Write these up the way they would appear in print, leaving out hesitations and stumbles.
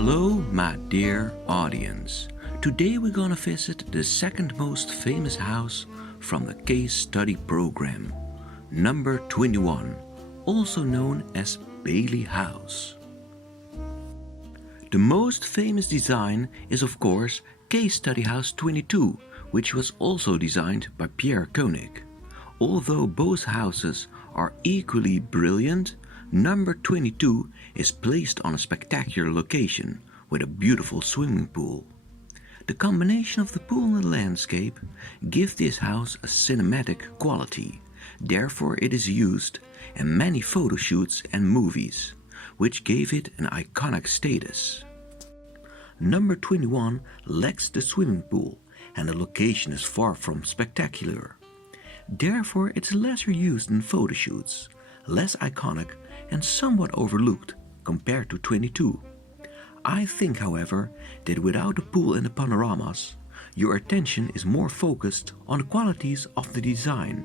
Hello, my dear audience. Today we're gonna visit the second most famous house from the case study program, number 21, also known as Bailey House. The most famous design is of course CaseStudyHouse 22, which was also designed by Pierre Koenig. Although both houses are equally brilliant, number 22 is placed on a spectacular location with a beautiful swimming pool. The combination of the pool and the landscape give this house a cinematic quality. Therefore it is used in many photo shoots and movies, which gave it an iconic status. Number 21 lacks the swimming pool and the location is far from spectacular. Therefore it's lesser used in photo shoots, less iconic and somewhat overlooked compared to 22. I think, however, that without the pool and the panoramas, your attention is more focused on the qualities of the design.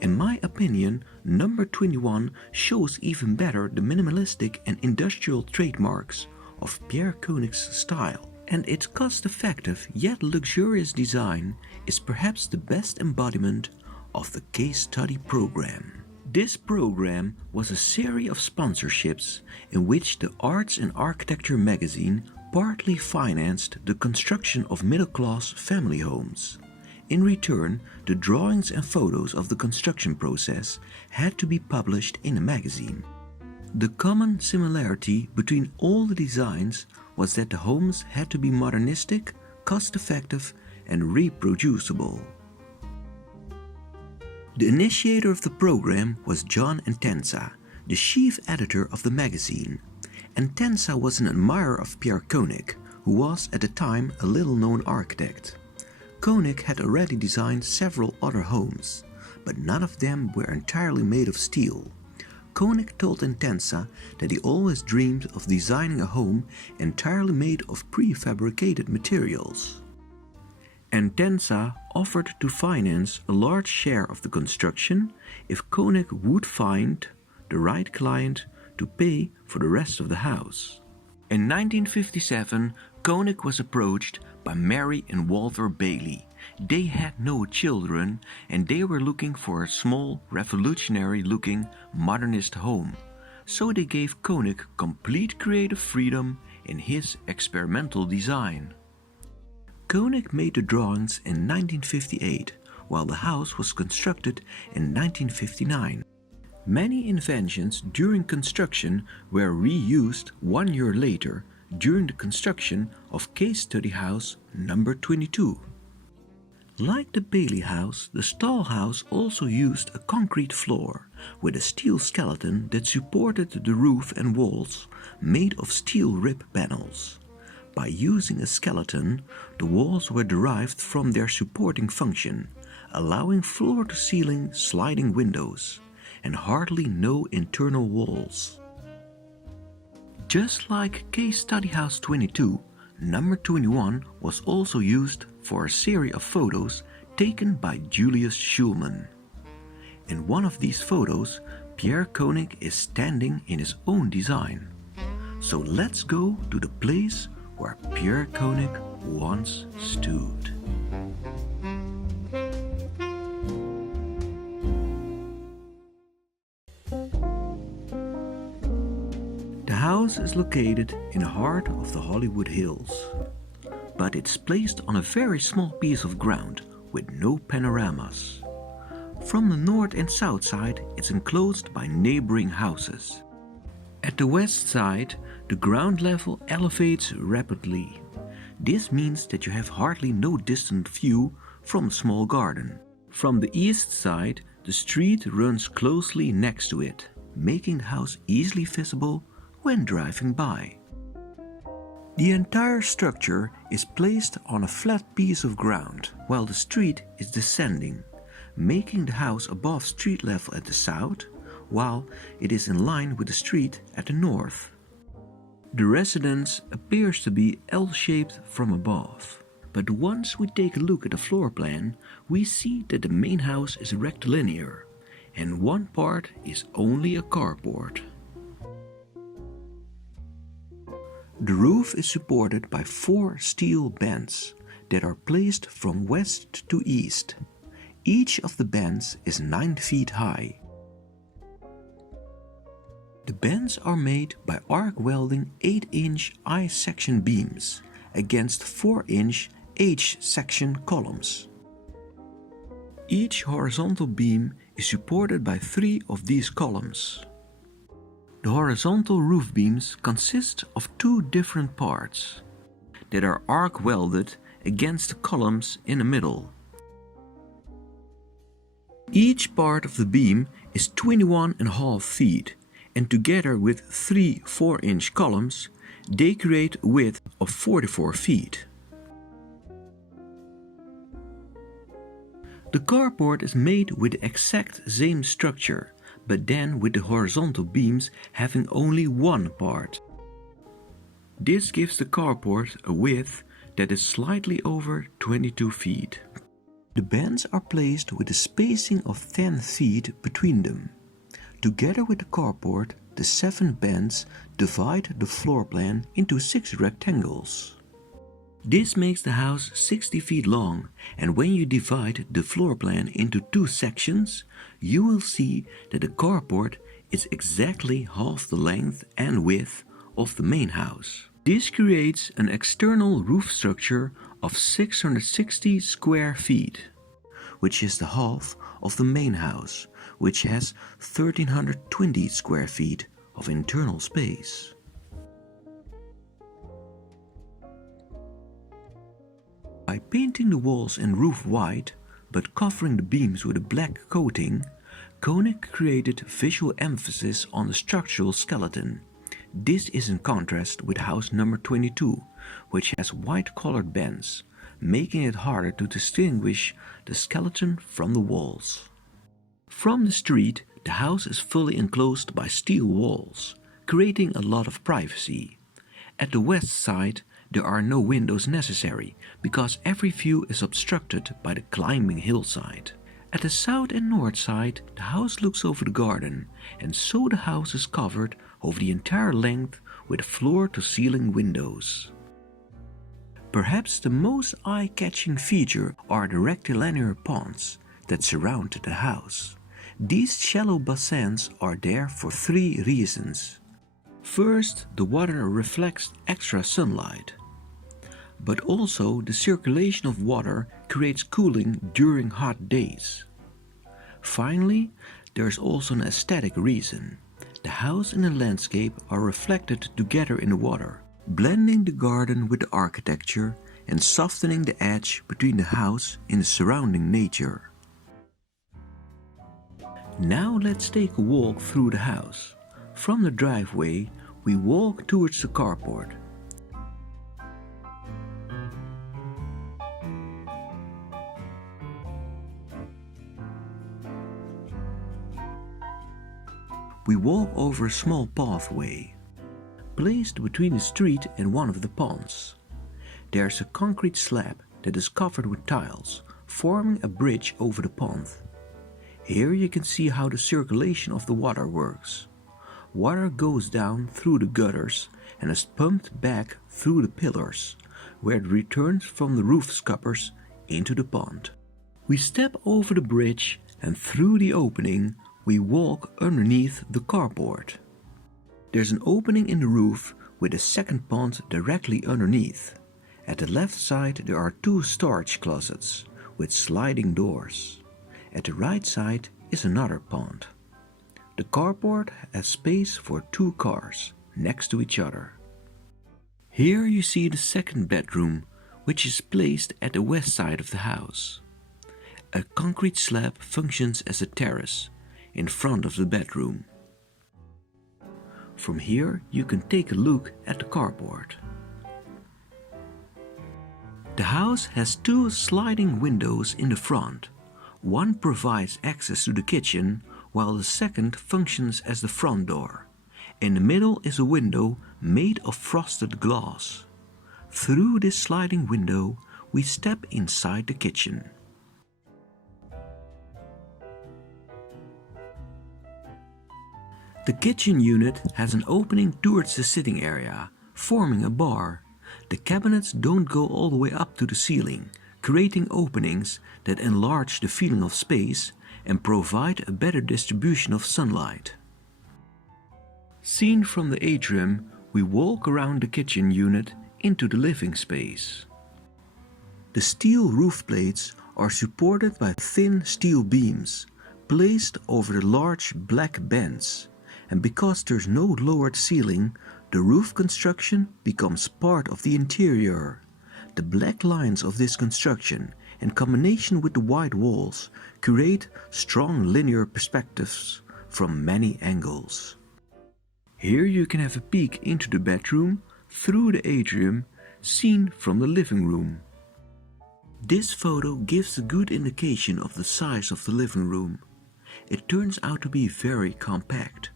In my opinion, number 21 shows even better the minimalistic and industrial trademarks of Pierre Koenig's style, and its cost-effective yet luxurious design is perhaps the best embodiment of the case study program. This program was a series of sponsorships in which the Arts and Architecture magazine partly financed the construction of middle-class family homes. In return, the drawings and photos of the construction process had to be published in the magazine. The common similarity between all the designs was that the homes had to be modernistic, cost-effective and reproducible. The initiator of the program was John Entenza, the chief editor of the magazine. Entenza was an admirer of Pierre Koenig, who was at the time a little-known architect. Koenig had already designed several other homes, but none of them were entirely made of steel. Koenig told Entenza that he always dreamed of designing a home entirely made of prefabricated materials. Entenza offered to finance a large share of the construction if Koenig would find the right client to pay for the rest of the house. In 1957, Koenig was approached by Mary and Walter Bailey. They had no children and they were looking for a small, revolutionary-looking modernist home. So they gave Koenig complete creative freedom in his experimental design. Koenig made the drawings in 1958, while the house was constructed in 1959. Many inventions during construction were reused 1 year later during the construction of CaseStudyHouse number 22. Like the Bailey house, the Stahl house also used a concrete floor with a steel skeleton that supported the roof and walls made of steel rib panels. By using a skeleton, the walls were derived from their supporting function, allowing floor-to-ceiling sliding windows and hardly no internal walls. Just like CaseStudyHouse 22, number 21 was also used for a series of photos taken by Julius Schulman. In one of these photos, Pierre Koenig is standing in his own design. So let's go to the place where Pierre Koenig once stood. The house is located in the heart of the Hollywood Hills, but it's placed on a very small piece of ground with no panoramas. From the north and south side, it's enclosed by neighboring houses. At the west side, the ground level elevates rapidly. This means that you have hardly no distant view from a small garden. From the east side, the street runs closely next to it, making the house easily visible when driving by. The entire structure is placed on a flat piece of ground, while the street is descending, making the house above street level at the south, while it is in line with the street at the north. The residence appears to be L-shaped from above, but once we take a look at the floor plan, we see that the main house is rectilinear, and one part is only a carport. The roof is supported by 4 steel bands that are placed from west to east. Each of the bands is 9 feet high. The bands are made by arc welding 8-inch I-section beams against 4-inch H-section columns. Each horizontal beam is supported by 3 of these columns. The horizontal roof beams consist of 2 different parts that are arc welded against the columns in the middle. Each part of the beam is 21.5 feet, and together with 3 4-inch columns, they create a width of 44 feet. The carport is made with the exact same structure, but then with the horizontal beams having only one part. This gives the carport a width that is slightly over 22 feet. The bands are placed with a spacing of 10 feet between them. Together with the carport, the 7 bands divide the floor plan into 6 rectangles. This makes the house 60 feet long, and when you divide the floor plan into 2 sections, you will see that the carport is exactly half the length and width of the main house. This creates an external roof structure of 660 square feet, which is the half of the main house, which has 1320 square feet of internal space. By painting the walls and roof white, but covering the beams with a black coating, Koenig created visual emphasis on the structural skeleton. This is in contrast with house number 22, which has white colored bands, making it harder to distinguish the skeleton from the walls. From the street, the house is fully enclosed by steel walls, creating a lot of privacy. At the west side, there are no windows necessary, because every view is obstructed by the climbing hillside. At the south and north side, the house looks over the garden, and so the house is covered over the entire length with floor-to-ceiling windows. Perhaps the most eye-catching feature are the rectilinear ponds that surround the house. These shallow bassins are there for 3 reasons. First, the water reflects extra sunlight, but also the circulation of water creates cooling during hot days. Finally, there is also an aesthetic reason. The house and the landscape are reflected together in the water, blending the garden with the architecture and softening the edge between the house and the surrounding nature. Now let's take a walk through the house. From the driveway, we walk towards the carport. We walk over a small pathway, placed between the street and one of the ponds. There is a concrete slab that is covered with tiles, forming a bridge over the pond. Here you can see how the circulation of the water works. Water goes down through the gutters and is pumped back through the pillars, where it returns from the roof scuppers into the pond. We step over the bridge, and through the opening we walk underneath the carport. There's an opening in the roof with a second pond directly underneath. At the left side there are 2 storage closets with sliding doors. At the right side is another pond. The carport has space for 2 cars next to each other. Here you see the second bedroom, which is placed at the west side of the house. A concrete slab functions as a terrace in front of the bedroom. From here you can take a look at the carport. The house has 2 sliding windows in the front. One provides access to the kitchen, while the second functions as the front door. In the middle is a window made of frosted glass. Through this sliding window, we step inside the kitchen. The kitchen unit has an opening towards the sitting area, forming a bar. The cabinets don't go all the way up to the ceiling, creating openings that enlarge the feeling of space and provide a better distribution of sunlight. Seen from the atrium, we walk around the kitchen unit into the living space. The steel roof plates are supported by thin steel beams placed over the large black bands, and because there's no lowered ceiling, the roof construction becomes part of the interior. The black lines of this construction, in combination with the white walls, create strong linear perspectives from many angles. Here you can have a peek into the bedroom through the atrium, seen from the living room. This photo gives a good indication of the size of the living room. It turns out to be very compact,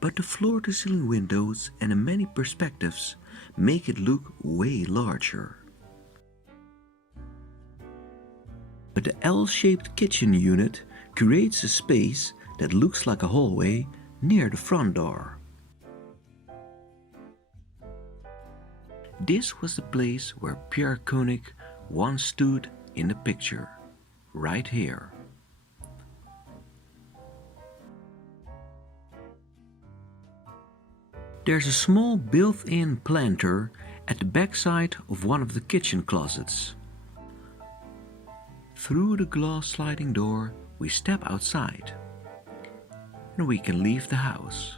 but the floor-to-ceiling windows and the many perspectives make it look way larger. But the L-shaped kitchen unit creates a space that looks like a hallway near the front door. This was the place where Pierre Koenig once stood in the picture, right here. There's a small built-in planter at the backside of one of the kitchen closets. Through the glass sliding door, we step outside, and we can leave the house.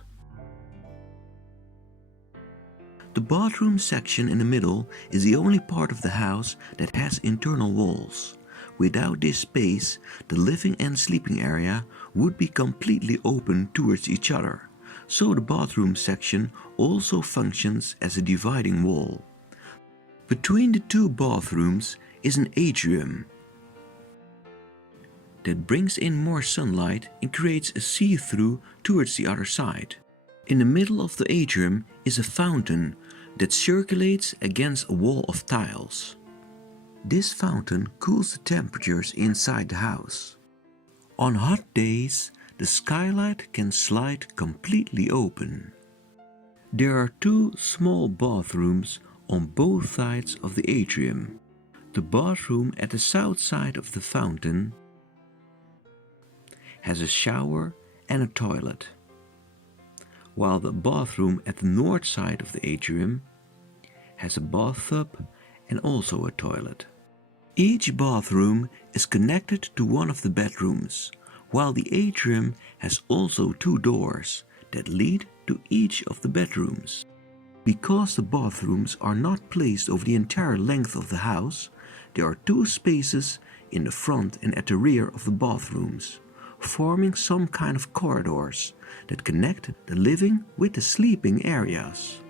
The bathroom section in the middle is the only part of the house that has internal walls. Without this space, the living and sleeping area would be completely open towards each other, so the bathroom section also functions as a dividing wall. Between the two bathrooms is an atrium that brings in more sunlight and creates a see-through towards the other side. In the middle of the atrium is a fountain that circulates against a wall of tiles. This fountain cools the temperatures inside the house. On hot days, the skylight can slide completely open. There are two small bathrooms on both sides of the atrium. The bathroom at the south side of the fountain has a shower and a toilet, while the bathroom at the north side of the atrium has a bathtub and also a toilet. Each bathroom is connected to one of the bedrooms, while the atrium has also two doors that lead to each of the bedrooms. Because the bathrooms are not placed over the entire length of the house, there are two spaces in the front and at the rear of the bathrooms, forming some kind of corridors that connect the living with the sleeping areas.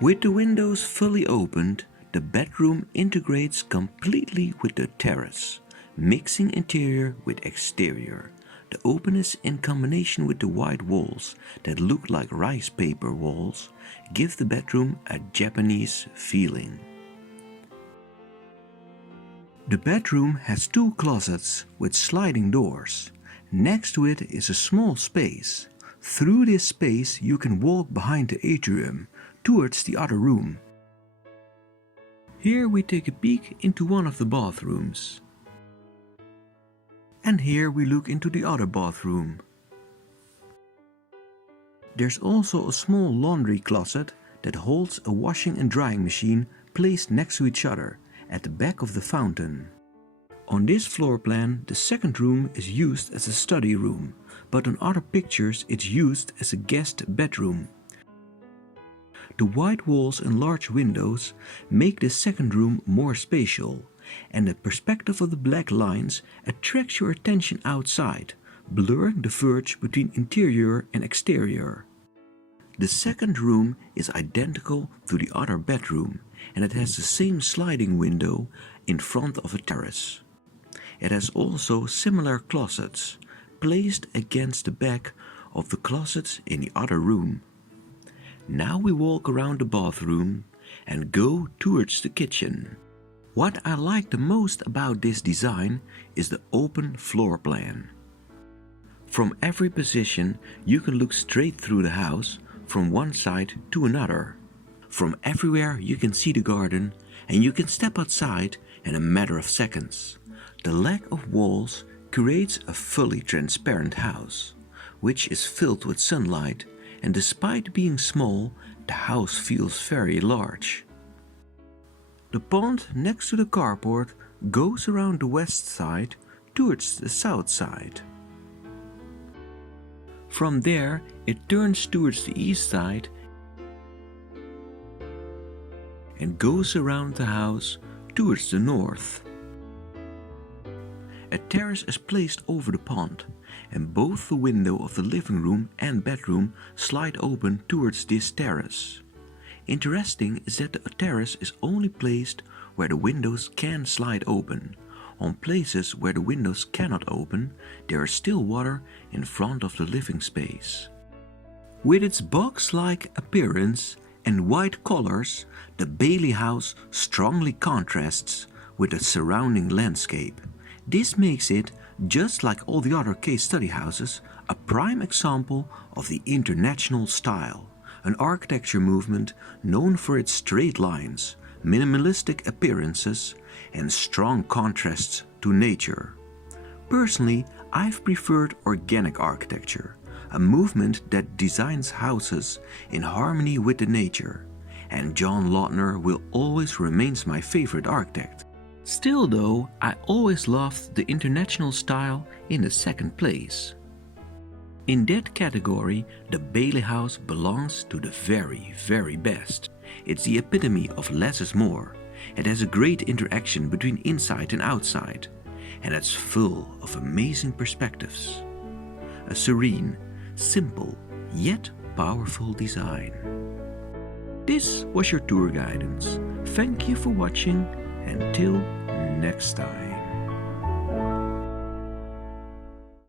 With the windows fully opened, the bedroom integrates completely with the terrace, mixing interior with exterior. The openness in combination with the white walls that look like rice paper walls give the bedroom a Japanese feeling. The bedroom has two closets with sliding doors. Next to it is a small space. Through this space you can walk behind the atrium towards the other room. Here we take a peek into one of the bathrooms. And here we look into the other bathroom. There's also a small laundry closet that holds a washing and drying machine placed next to each other at the back of the fountain. On this floor plan, the second room is used as a study room, but on other pictures it's used as a guest bedroom. The white walls and large windows make the second room more spatial, and the perspective of the black lines attracts your attention outside, blurring the verge between interior and exterior. The second room is identical to the other bedroom, and it has the same sliding window in front of a terrace. It has also similar closets, placed against the back of the closets in the other room. Now we walk around the bathroom and go towards the kitchen. What I like the most about this design is the open floor plan. From every position you can look straight through the house from one side to another. From everywhere you can see the garden and you can step outside in a matter of seconds. The lack of walls creates a fully transparent house, which is filled with sunlight, and despite being small, the house feels very large. The pond next to the carport goes around the west side towards the south side. From there it turns towards the east side and goes around the house towards the north. A terrace is placed over the pond, and both the window of the living room and bedroom slide open towards this terrace. Interesting is that the terrace is only placed where the windows can slide open. On places where the windows cannot open, there is still water in front of the living space. With its box-like appearance and white colors, the Bailey house strongly contrasts with the surrounding landscape. This makes it, just like all the other case study houses, a prime example of the international style, an architecture movement known for its straight lines, minimalistic appearances, and strong contrasts to nature. Personally, I've preferred organic architecture, a movement that designs houses in harmony with the nature, and John Lautner will always remain my favorite architect. Still though, I always loved the international style in the second place. In that category, the Bailey house belongs to the very, very best. It's the epitome of less is more. It has a great interaction between inside and outside, and it's full of amazing perspectives. A serene, simple, yet powerful design. This was your tour guidance. Thank you for watching. Until next time.